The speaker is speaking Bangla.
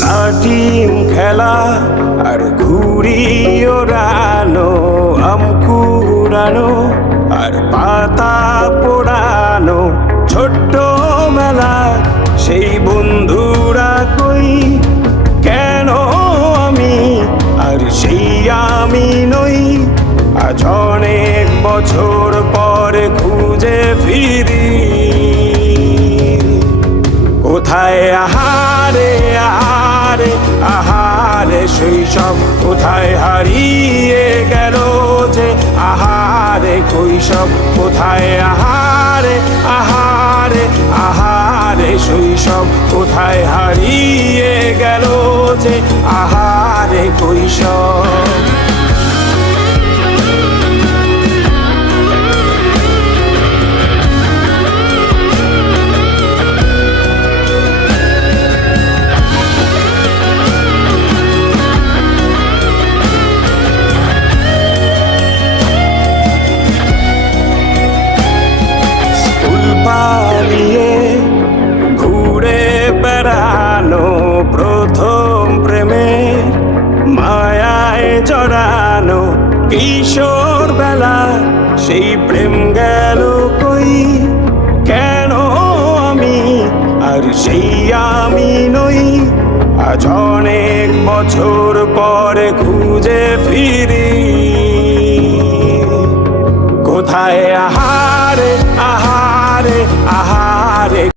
লাঠিম খেলা আর ঘুড়ি ওড়ানো, আম কুড়ানো আর পাতা পোড়ানো, ছোট্ট মেলা সেই বন্ধুরা কই, কেন আমি আর সেই আমি নই। আজ অনেক বছর পরে খুঁজে ফিরি, কোথায় আহারে আহারে আহারে শৈশব, কোথায় হারিয়ে গেল যে আহারে কৈশব, কোথায় আহারে আহারে আহারে শৈশব, কোথায় হারিয়ে গেল যে আহারে কৈশব। পালিয়ে ঘুরে বেড়ানো, প্রথম প্রেমে মায়ায় জড়ানো, কিশোর বেলা সেই প্রেম গেল কই, কেন আমি আর সেই আমি নই। আজ অনেক বছর পরে খুঁজে ফিরি, কোথায় আহা